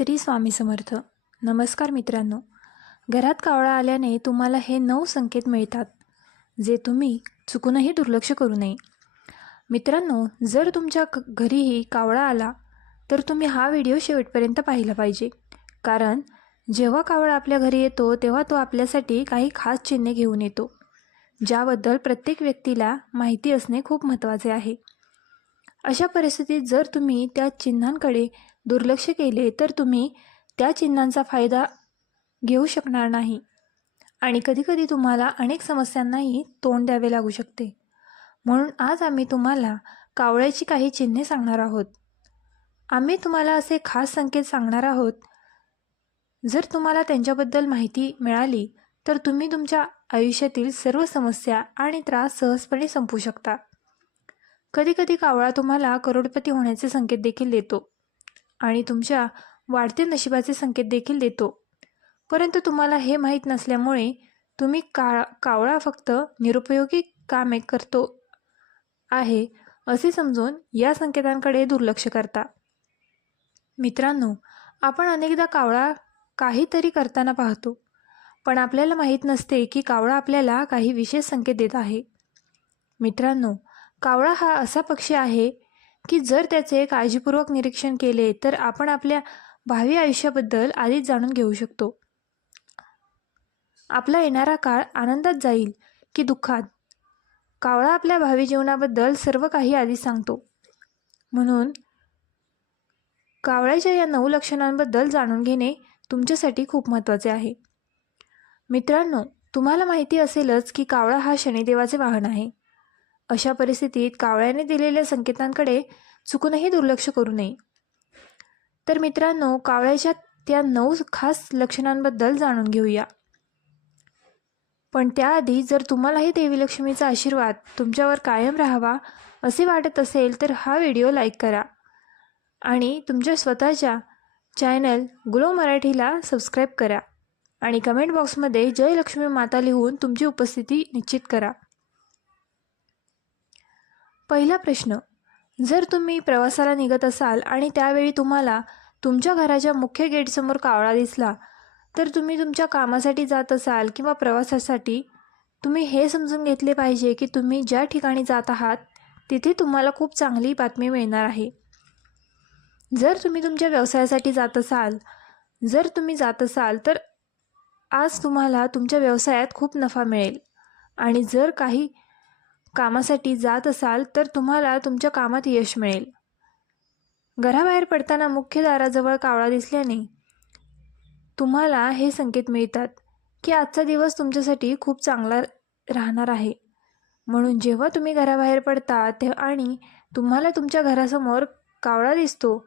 श्री स्वामी समर्थ. नमस्कार मित्रांनो. घरात कावळा आल्याने तुम्हाला हे नऊ संकेत मिळतात जे तुम्ही चुकूनही दुर्लक्ष करू नये. मित्रांनो जर तुमच्या घरीही कावळा आला तर तुम्ही हा व्हिडिओ शेवटपर्यंत पाहिला पाहिजे. कारण जेव्हा कावळा आपल्या घरी येतो तेव्हा तो आपल्यासाठी काही खास चिन्हे घेऊन येतो ज्याबद्दल प्रत्येक व्यक्तीला माहिती असणे खूप महत्त्वाचे आहे. अशा परिस्थितीत जर तुम्ही त्या चिन्हांकडे दुर्लक्ष केले तर तुम्ही त्या चिन्हांचा फायदा घेऊ शकणार नाही. आणि कधीकधी तुम्हाला अनेक समस्यांनाही तोंड द्यावे लागू शकते. म्हणून आज आम्ही तुम्हाला कावळ्याची काही चिन्हे सांगणार आहोत. आम्ही तुम्हाला असे खास संकेत सांगणार आहोत. जर तुम्हाला त्यांच्याबद्दल माहिती मिळाली तर तुम्ही तुमच्या आयुष्यातील सर्व समस्या आणि त्रास सहजपणे संपू शकता. कधीकधी कावळा तुम्हाला करोडपती होण्याचे संकेत देखील देतो. आणि तुमच्या वाढते नशिबाचे संकेत देखील देतो. परंतु तुम्हाला हे माहीत नसल्यामुळे तुम्ही का कावळा फक्त निरुपयोगी कामे करतो आहे असे समजून या संकेतांकडे दुर्लक्ष करता. मित्रांनो आपण अनेकदा कावळा काहीतरी करताना पाहतो पण आपल्याला माहीत नसते की कावळा आपल्याला काही विशेष संकेत देत आहे. मित्रांनो कावळा हा असा पक्षी आहे की जर त्याचे काळजीपूर्वक निरीक्षण केले तर आपण आपल्या भावी आयुष्याबद्दल आधीच जाणून घेऊ शकतो. आपला येणारा काळ आनंदात जाईल की दुःखात? कावळा आपल्या भावी जीवनाबद्दल सर्व काही आधीच सांगतो. म्हणून कावळ्याच्या या नऊ लक्षणांबद्दल जाणून घेणे तुमच्यासाठी खूप महत्त्वाचे आहे. मित्रांनो तुम्हाला माहिती असेलच की कावळा हा शनिदेवाचे वाहन आहे. अशा परिस्थितीत कावळ्याने दिलेल्या संकेतांकडे चुकूनही दुर्लक्ष करू नये. तर मित्रांनो कावळ्याच्या त्या नऊ खास लक्षणांबद्दल जाणून घेऊया. पण त्याआधी जर तुम्हालाही देवी लक्ष्मीचा आशीर्वाद तुमच्यावर कायम राहावा असे वाटत असेल तर हा व्हिडिओ लाईक करा. आणि तुमच्या स्वतःच्या चॅनल ग्लो मराठीला सबस्क्राईब करा. आणि कमेंट बॉक्समध्ये जय लक्ष्मी माता लिहून तुमची उपस्थिती निश्चित करा. पहिला प्रश्न जर तुम्ही प्रवासाला निघत असाल आणि त्यावेळी तुम्हाला तुमच्या घराच्या मुख्य गेटसमोर कावळा दिसला तर तुम्ही तुमच्या कामासाठी जात असाल किंवा प्रवासासाठी तुम्ही हे समजून घेतले पाहिजे की तुम्ही ज्या ठिकाणी जात आहात तिथे तुम्हाला खूप चांगली बातमी मिळणार आहे. जर तुम्ही तुमच्या व्यवसायासाठी जात असाल जर तुम्ही जात असाल तर आज तुम्हाला तुमच्या व्यवसायात खूप नफा मिळेल. आणि जर काही कामासाठी जात असाल तर तुम्हाला तुमच्या कामात यश मिळेल. घराबाहेर पडताना मुख्य दाराजवळ कावळा दिसल्याने तुम्हाला हे संकेत मिळतात की आजचा दिवस तुमच्यासाठी खूप चांगला राहणार आहे. म्हणून जेव्हा तुम्ही घराबाहेर पडता तेव्हा आणि तुम्हाला तुमच्या घरासमोर कावळा दिसतो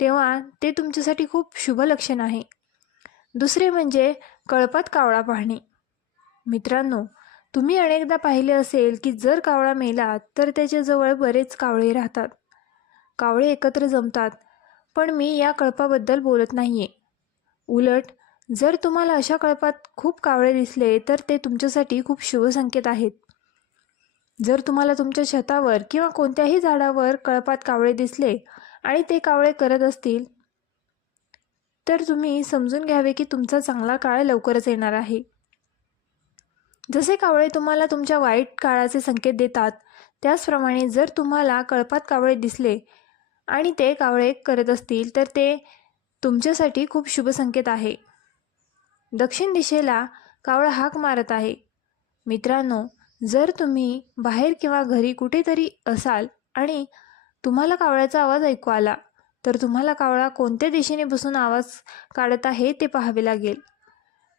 तेव्हा ते तुमच्यासाठी खूप शुभ लक्षण आहे. दुसरे म्हणजे कळपात कावळा पाहणे. मित्रांनो तुम्ही अनेकदा पाहिले असेल की जर कावळा मेला तर त्याच्याजवळ बरेच कावळे राहतात. कावळे एकत्र जमतात पण मी या कळपाबद्दल बोलत नाही आहे उलट जर तुम्हाला अशा कळपात खूप कावळे दिसले तर ते तुमच्यासाठी खूप शुभसंकेत आहेत. जर तुम्हाला तुमच्या छतावर किंवा कोणत्याही झाडावर कळपात कावळे दिसले आणि ते कावळे करत असतील तर तुम्ही समजून घ्यावे की तुमचा चांगला काळ लवकरच येणार आहे. जसे कावळे तुम्हाला तुमच्या वाईट काळाचे संकेत देतात त्याचप्रमाणे जर तुम्हाला कळपात कावळे दिसले आणि ते कावळे करत असतील तर ते तुमच्यासाठी खूप शुभ संकेत आहे. दक्षिण दिशेला कावळा हाक मारत आहे. मित्रांनो जर तुम्ही बाहेर किंवा घरी कुठेतरी असाल आणि तुम्हाला कावळ्याचा आवाज ऐकू आला तर तुम्हाला कावळा कोणत्या दिशेने बसून आवाज काढत आहे ते पाहावे लागेल.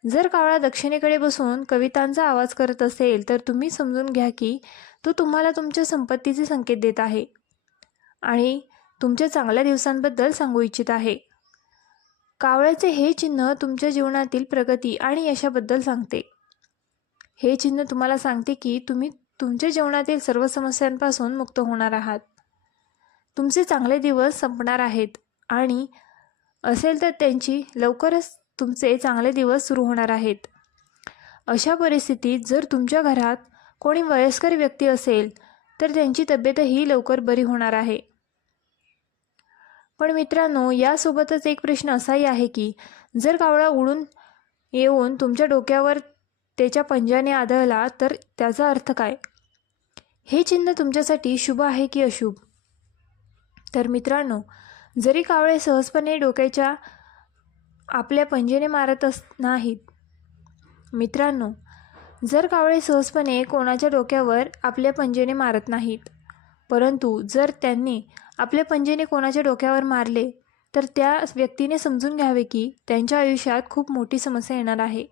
जर कावळा दक्षिणेकडे बसून कवितांचा आवाज करत असेल तर तुम्ही समजून घ्या की तो तुम्हाला तुमच्या संपत्तीचे संकेत देत आहे आणि तुमच्या चांगल्या दिवसांबद्दल सांगू इच्छित आहे. कावळ्याचे हे चिन्ह तुमच्या जीवनातील प्रगती आणि यशाबद्दल सांगते. हे चिन्ह तुम्हाला सांगते की तुम्ही तुमच्या जीवनातील सर्व समस्यांपासून मुक्त होणार आहात. तुमचे चांगले दिवस संपणार आहेत आणि असेल तर त्यांची लवकरच तुमचे चांगले दिवस सुरू होणार आहेत. अशा परिस्थितीत जर तुमच्या घरात कोणी वयस्कर व्यक्ती असेल तर त्यांची तब्येतही लवकर बरी होणार आहे. पण मित्रांनो यासोबतच एक प्रश्न असाही आहे की जर कावळा उडून येऊन तुमच्या डोक्यावर त्याच्या पंजाने आदळला तर त्याचा अर्थ काय? हे चिन्ह तुमच्यासाठी शुभ आहे की अशुभ? तर मित्रांनो जरी कावळे सहजपणे डोक्याच्या आपल्या पंजेने मारत अस नाहीत. मित्रांनो जर कावळे सहजपणे कोणाच्या डोक्यावर आपल्या पंजेने मारत नाहीत परंतु जर त्यांनी आपल्या पंजेने कोणाच्या डोक्यावर मारले तर त्या व्यक्तीने समजून घ्यावे की त्यांच्या आयुष्यात खूप मोठी समस्या येणार आहे.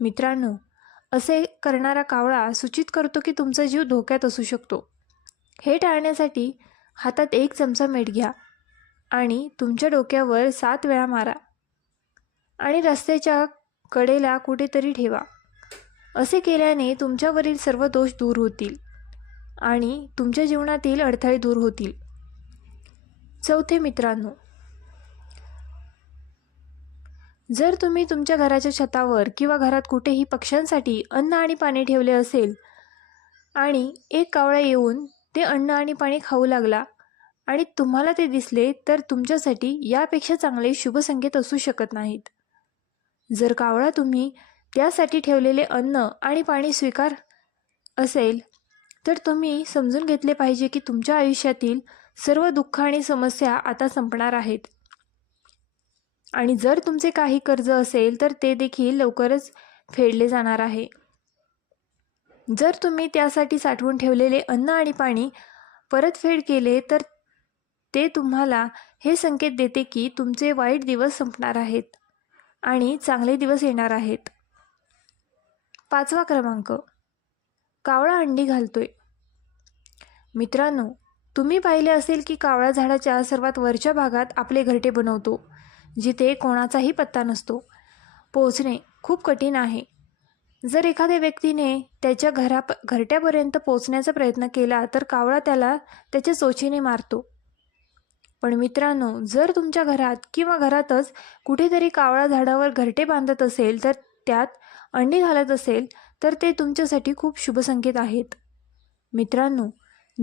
मित्रांनो असे करणारा कावळा सूचित करतो की तुमचा जीव धोक्यात असू शकतो. हे टाळण्यासाठी हातात एक चमचा मीठ घ्या आणि तुमच्या डोक्यावर सात वेळा मारा. आणि रस्त्याच्या कडेला कुठेतरी ठेवा. असे केल्याने तुमच्यावरील सर्व दोष दूर होतील आणि तुमच्या जीवनातील अडथळे दूर होतील. चौथे मित्रांनो जर तुम्ही तुमच्या घराच्या छतावर किंवा घरात कुठेही पक्ष्यांसाठी अन्न आणि पाणी ठेवले असेल आणि एक कावळा येऊन ते अन्न आणि पाणी खाऊ लागला आणि तुम्हाला ते दिसले तर तुमच्यासाठी यापेक्षा चांगले शुभसंकेत असू शकत नाहीत. जर कावळा तुम्ही त्यासाठी ठेवलेले अन्न आणि पाणी स्वीकार असेल तर तुम्ही समजून घेतले पाहिजे की तुमच्या आयुष्यातील सर्व दुःख आणि समस्या आता संपणार आहेत. आणि जर तुमचे काही कर्ज असेल तर ते देखील लवकरच फेडले जाणार आहे. जर तुम्ही त्यासाठी साठवून ठेवलेले अन्न आणि पाणी परतफेड केले तर ते तुम्हाला हे संकेत देते की तुमचे वाईट दिवस संपणार आहेत. आणि चांगले दिवस येणार आहेत. पाचवा क्रमांक. कावळा अंडी घालतोय. मित्रांनो तुम्ही पाहिले असेल की कावळा झाडाच्या सर्वात वरच्या भागात आपले घरटे बनवतो जिथे कोणाचाही पत्ता नसतो. पोचणे खूप कठीण आहे. जर एखाद्या व्यक्तीने त्याच्या घरा घरट्यापर्यंत पोचण्याचा प्रयत्न केला तर कावळा त्याला त्याच्या चोचीने मारतो. पण मित्रांनो जर तुमच्या घरात किंवा घरातच कुठेतरी कावळा झाडावर घरटे बांधत असेल तर त्यात अंडी घालत असेल तर ते तुमच्यासाठी खूप शुभ संकेत आहेत. मित्रांनो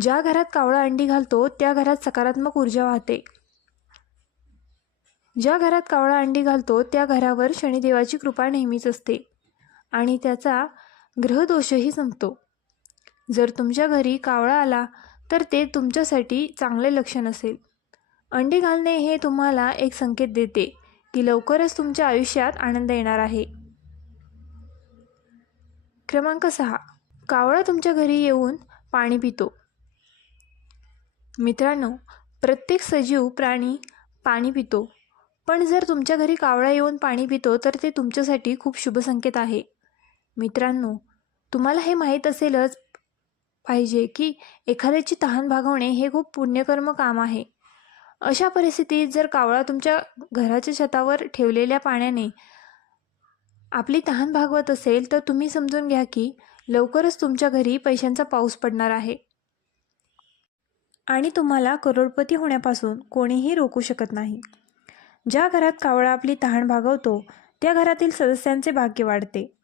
ज्या घरात कावळा अंडी घालतो त्या घरात सकारात्मक ऊर्जा वाहते. ज्या घरात कावळा अंडी घालतो त्या घरावर शनिदेवाची कृपा नेहमीच असते आणि त्याचा ग्रहदोषही संपतो. जर तुमच्या घरी कावळा आला तर ते तुमच्यासाठी चांगले लक्षण असेल. अंडी घालणे हे तुम्हाला एक संकेत देते की लवकरच तुमच्या आयुष्यात आनंद येणार आहे. क्रमांक सहा. कावळा तुमच्या घरी येऊन पाणी पितो. मित्रांनो प्रत्येक सजीव प्राणी पाणी पितो. पण जर तुमच्या घरी कावळा येऊन पाणी पितो तर ते तुमच्यासाठी खूप शुभ संकेत आहे. मित्रांनो तुम्हाला हे माहीत असेलच पाहिजे की एखाद्याची तहान भागवणे हे खूप पुण्यकर्म काम आहे. अशा परिस्थितीत जर कावळा तुमच्या घराच्या छतावर ठेवलेल्या पाण्याने आपली तहान भागवत असेल तर तुम्ही समजून घ्या की लवकरच तुमच्या घरी पैशांचा पाऊस पडणार आहे. आणि तुम्हाला करोडपती होण्यापासून कोणीही रोखू शकत नाही. ज्या घरात कावळा आपली तहान भागवतो त्या घरातील सदस्यांचे भाग्य वाढते.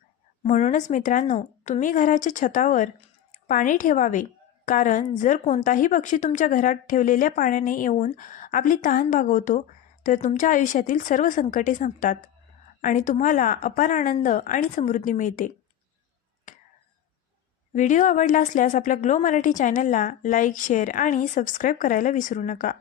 म्हणूनच मित्रांनो तुम्ही घराच्या छतावर पाणी ठेवावे. कारण जर कोणताही पक्षी तुमच्या घरात ठेवलेल्या पाण्याने येऊन आपली तहान भागवतो तर तुमच्या आयुष्यातील सर्व संकटे संपतात आणि तुम्हाला अपार आनंद आणि समृद्धी मिळते. व्हिडिओ आवडला असल्यास आपल्या ग्लो मराठी चॅनलला लाईक शेअर आणि सबस्क्राईब करायला विसरू नका.